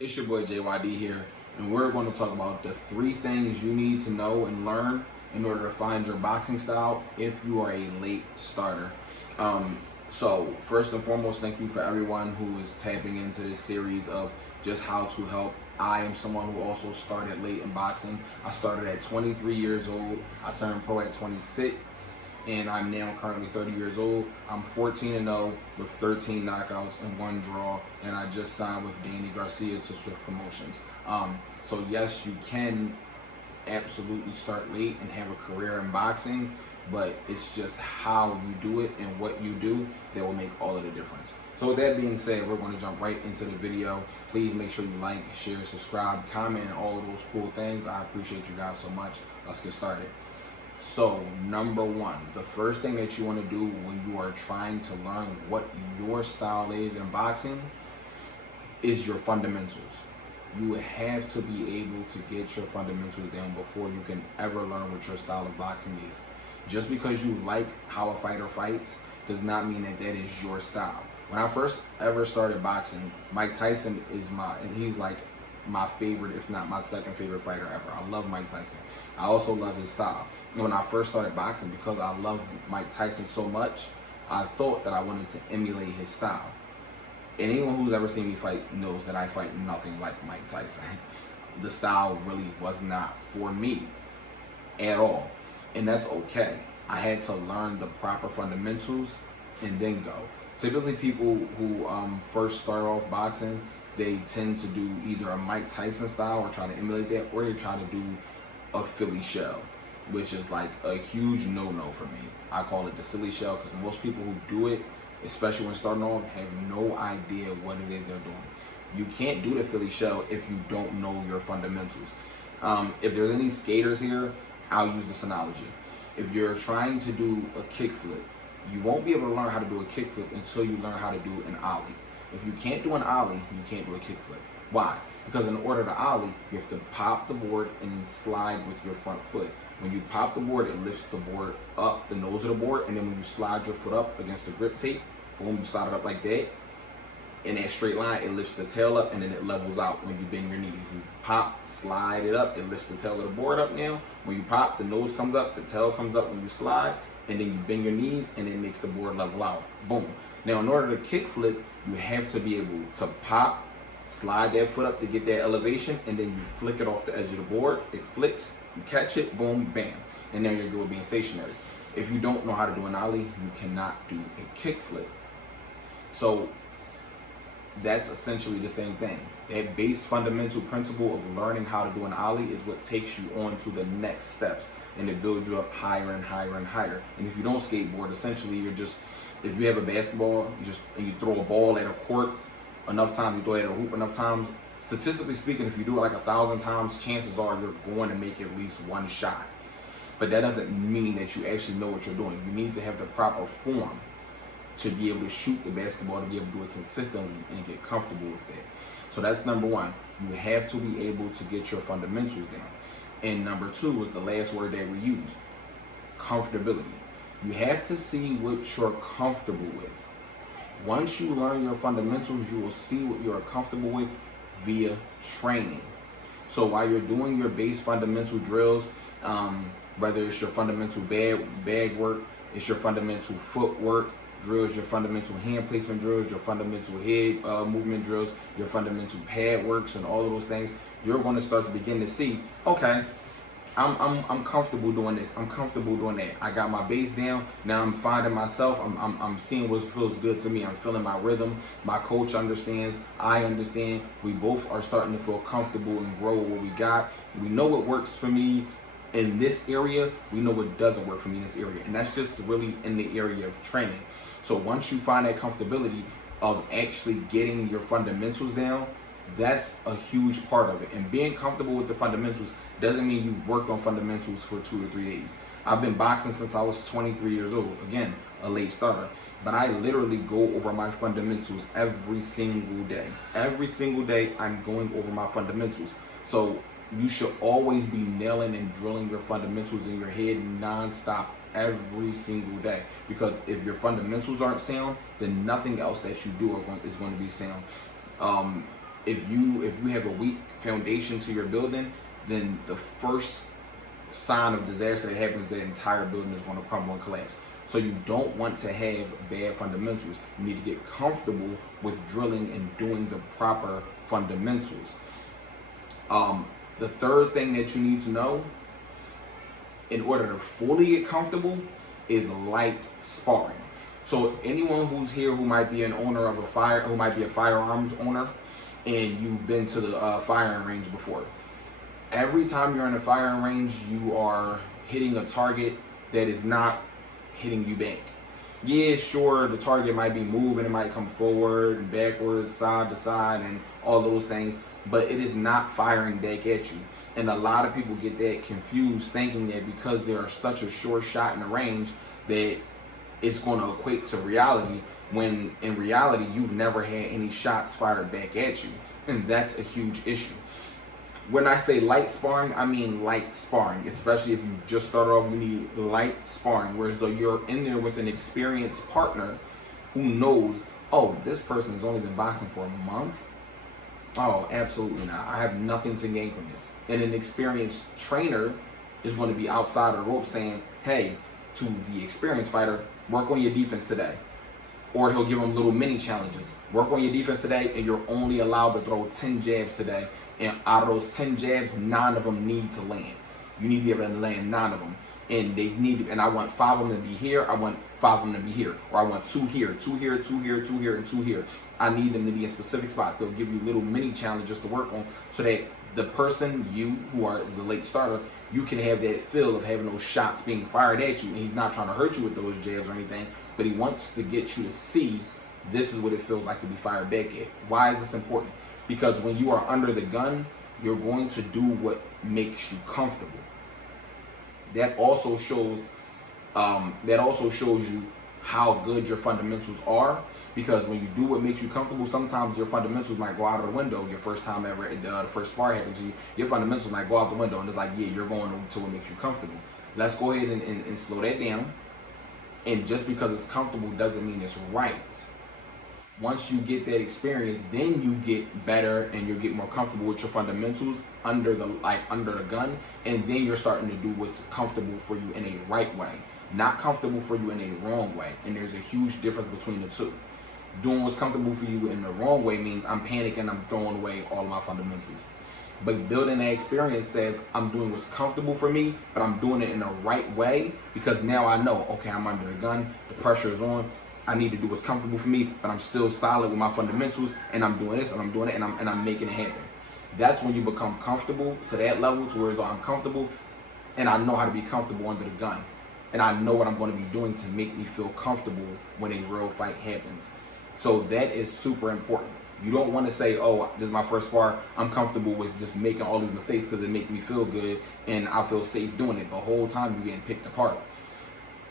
It's your boy JYD here, and we're going to talk about the 3 things you need to know and learn in order to find your boxing style if you are a late starter. So first and foremost, thank you for everyone who is tapping into this series of just how to help. I am someone who also started late in boxing. I started at 23 years old. I turned pro at 26. And I'm now currently 30 years old. I'm 14-0 with 13 knockouts and 1 draw, and I just signed with Danny Garcia to Swift Promotions. So yes, you can absolutely start late and have a career in boxing, but it's just how you do it and what you do that will make all of the difference. So with that being said, we're going to jump right into the video. Please make sure you like, share, subscribe, comment, and all of those cool things. I appreciate you guys so much. Let's get started. So number one, the first thing that you want to do when you are trying to learn what your style is in boxing is your fundamentals. You have to be able to get your fundamentals down before you can ever learn what your style of boxing is. Just because you like how a fighter fights does not mean that that is your style. When I first ever started boxing, Mike Tyson is he's like my favorite, if not my second favorite fighter ever. I love Mike Tyson. I also love his style. And when I first started boxing, because I love Mike Tyson so much, I thought that I wanted to emulate his style. And anyone who's ever seen me fight knows that I fight nothing like Mike Tyson. The style really was not for me at all. And that's okay. I had to learn the proper fundamentals and then go. Typically people who first start off boxing, they tend to do either a Mike Tyson style or try to emulate that, or they try to do a Philly shell, which is like a huge no-no for me. I call it the silly shell because most people who do it, especially when starting off, have no idea what it is they're doing. You can't do the Philly shell if you don't know your fundamentals. If there's any skaters here, I'll use this analogy. If you're trying to do a kickflip, you won't be able to learn how to do a kickflip until you learn how to do an ollie. If you can't do an ollie, you can't do a kickflip. Why? Because in order to ollie, you have to pop the board and slide with your front foot. When you pop the board, it lifts the board up, the nose of the board, and then when you slide your foot up against the grip tape, boom, you slide it up like that. In that straight line, it lifts the tail up and then it levels out when you bend your knees. You pop, slide it up, it lifts the tail of the board up now. When you pop, the nose comes up, the tail comes up when you slide, and then you bend your knees and it makes the board level out. Boom. Now, in order to kickflip, you have to be able to pop, slide that foot up to get that elevation, and then you flick it off the edge of the board. It flicks, you catch it, boom, bam. And there you go, being stationary. If you don't know how to do an ollie, you cannot do a kickflip. So that's essentially the same thing. That base fundamental principle of learning how to do an ollie is what takes you on to the next steps and it builds you up higher and higher and higher. And if you don't skateboard, essentially you're just, if you have a basketball and you throw a ball at a court enough times, you throw it at a hoop enough times, statistically speaking, if you do it like 1,000 times, chances are you're going to make at least one shot. But that doesn't mean that you actually know what you're doing. You need to have the proper form to be able to shoot the basketball, to be able to do it consistently and get comfortable with that. So that's number one. You have to be able to get your fundamentals down. And number two was the last word that we use, comfortability. You have to see what you're comfortable with. Once you learn your fundamentals, you will see what you're comfortable with via training. So while you're doing your base fundamental drills, whether it's your fundamental bag work, it's your fundamental footwork drills, your fundamental hand placement drills, your fundamental head movement drills, your fundamental pad works, and all of those things, you're going to start to begin to see, okay, I'm comfortable doing this. I'm comfortable doing that. I got my base down. Now I'm finding myself. I'm seeing what feels good to me. I'm feeling my rhythm. My coach understands. I understand. We both are starting to feel comfortable and grow what we got. We know what works for me in this area. We know what doesn't work for me in this area. And that's just really in the area of training. So once you find that comfortability of actually getting your fundamentals down, that's a huge part of it. And being comfortable with the fundamentals doesn't mean you worked on fundamentals for 2 or 3 days. I've been boxing since I was 23 years old. Again, a late starter. But I literally go over my fundamentals every single day. Every single day, I'm going over my fundamentals. So you should always be nailing and drilling your fundamentals in your head non-stop every single day, because if your fundamentals aren't sound, then nothing else that you do is going to be sound. if you have a weak foundation to your building, then the first sign of disaster that happens, the entire building is going to crumble and collapse. So you don't want to have bad fundamentals. You need to get comfortable with drilling and doing the proper fundamentals. The third thing that you need to know in order to fully get comfortable is light sparring. So anyone who's here who might be an owner of who might be a firearms owner, and you've been to the firing range before. Every time you're in a firing range, you are hitting a target that is not hitting you back. Yeah, sure, the target might be moving, it might come forward and backwards, side to side, and all those things, but it is not firing back at you. And a lot of people get that confused, thinking that because they are such a short shot in the range that it's going to equate to reality, when in reality you've never had any shots fired back at you, and that's a huge issue. When I say light sparring, I mean light sparring, especially if you just start off, you need light sparring, whereas though you're in there with an experienced partner who knows, oh, this person has only been boxing for a month. Oh, absolutely not. I have nothing to gain from this. And an experienced trainer is going to be outside of the rope saying, hey, to the experienced fighter, work on your defense today. Or he'll give them little mini challenges. Work on your defense today, and you're only allowed to throw 10 jabs today. And out of those 10 jabs, 9 of them need to land. You need to be able to land 9 of them. And they need to, and I want 5 of them to be here. I want 5 of them to be here. Or I want 2 here, 2 here, 2 here, 2 here, and 2 here. I need them to be in specific spots. They'll give you little mini challenges to work on so that the person, you who are the late starter, you can have that feel of having those shots being fired at you. And he's not trying to hurt you with those jabs or anything, but he wants to get you to see this is what it feels like to be fired back at. Why is this important? Because when you are under the gun, you're going to do what makes you comfortable. That also shows you how good your fundamentals are, because when you do what makes you comfortable, sometimes your fundamentals might go out of the window. Your first time ever, the first spar happened to you, your fundamentals might go out the window, and it's like, yeah, you're going to what makes you comfortable. Let's go ahead and slow that down. And just because it's comfortable doesn't mean it's right. Once you get that experience, then you get better and you get more comfortable with your fundamentals under the gun, and then you're starting to do what's comfortable for you in a right way, not comfortable for you in a wrong way. And there's a huge difference between the two. Doing what's comfortable for you in the wrong way means I'm panicking, I'm throwing away all of my fundamentals. But building that experience says I'm doing what's comfortable for me, but I'm doing it in the right way, because now I know, okay, I'm under the gun, the pressure is on, I need to do what's comfortable for me, but I'm still solid with my fundamentals, and I'm doing this, and I'm doing it, and I'm making it happen. That's when you become comfortable to that level, to where I'm comfortable, and I know how to be comfortable under the gun. And I know what I'm going to be doing to make me feel comfortable when a real fight happens. So that is super important. You don't want to say, oh, this is my first spar, I'm comfortable with just making all these mistakes because it makes me feel good and I feel safe doing it. The whole time you're getting picked apart.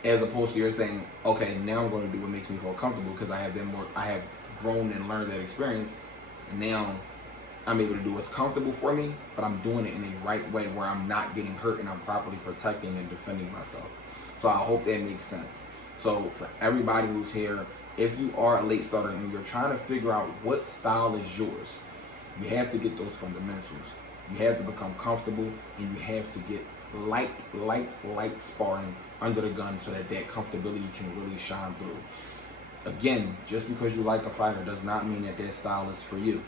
As opposed to you're saying, okay, now I'm going to do what makes me feel comfortable because I have grown and learned that experience, and now I'm able to do what's comfortable for me, but I'm doing it in a right way where I'm not getting hurt and I'm properly protecting and defending myself. So I hope that makes sense. So for everybody who's here, if you are a late starter and you're trying to figure out what style is yours, you have to get those fundamentals. You have to become comfortable, and you have to get light sparring under the gun so that comfortability can really shine through. Again, just because you like a fighter does not mean that style is for you.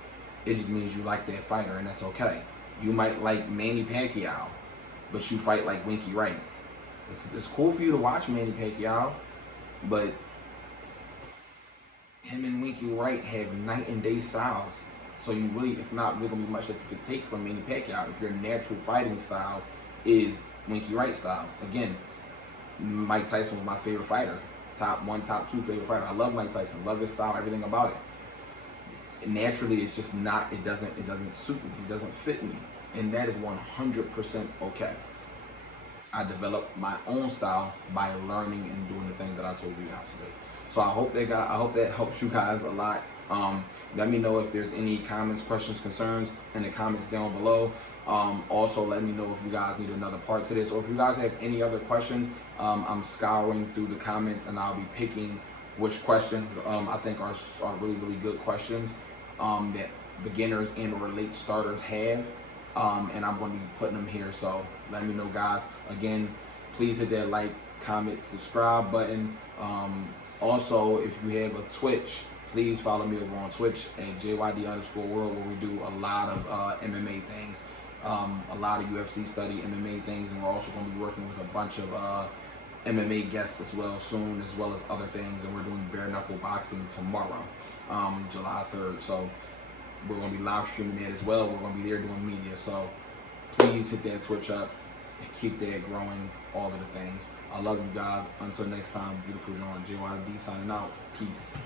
It just means you like that fighter, and that's okay. You might like Manny Pacquiao, but you fight like Winky Wright. It's cool for you to watch Manny Pacquiao, but him and Winky Wright have night and day styles. So it's not really gonna be much that you could take from Manny Pacquiao if your natural fighting style is Winky Wright style. Again, Mike Tyson was my favorite fighter, top 1, top 2 favorite fighter. I love Mike Tyson, love his style, everything about it. Naturally, it's just not. It doesn't suit me. It doesn't fit me, and that is 100% okay. I developed my own style by learning and doing the things that I told you guys to do. So I hope that helps you guys a lot. Let me know if there's any comments, questions, concerns in the comments down below. Also, let me know if you guys need another part to this, or if you guys have any other questions. I'm scouring through the comments, and I'll be picking which questions I think are really, really good questions that beginners and or late starters have, and I'm going to be putting them here. So let me know, guys. Again, please hit that like, comment, subscribe button. Also, if you have a Twitch, please follow me over on Twitch at JYD_world, where we do a lot of MMA things, a lot of UFC study, MMA things, and we're also going to be working with a bunch of MMA guests as well soon, as well as other things. And we're doing bare knuckle boxing tomorrow, July 3rd. So we're going to be live streaming that as well. We're going to be there doing media. So please hit that Twitch up and keep that growing, all of the things. I love you guys. Until next time, beautiful John. JYD signing out. Peace.